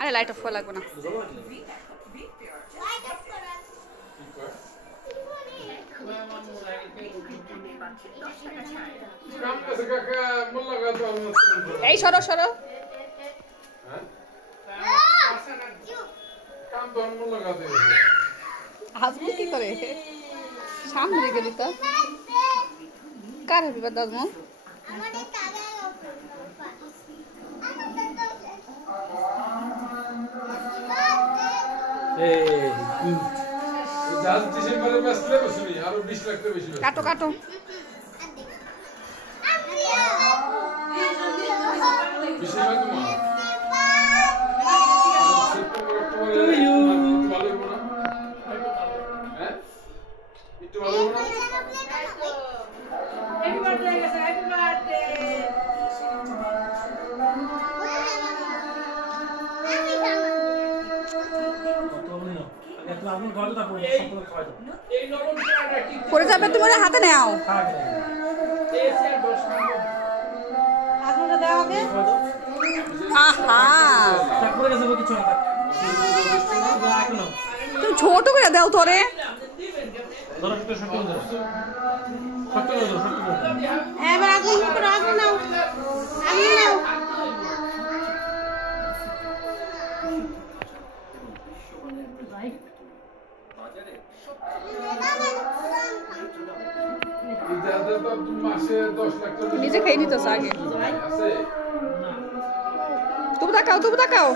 আরে light off করা লাগবে না। এই সরো সরো। আজমু কি করে সামনে রেখে দিত। কার হ্যাপি বার্থডে আজমু? কাটো কাটো। পড়ে যাবে, তুমি হাতে নাও। তুমি ছোট করে দাও তোরে। নিজে খেয়ে নিত আগে। তুমি তাকাও, তুমি তাকাও।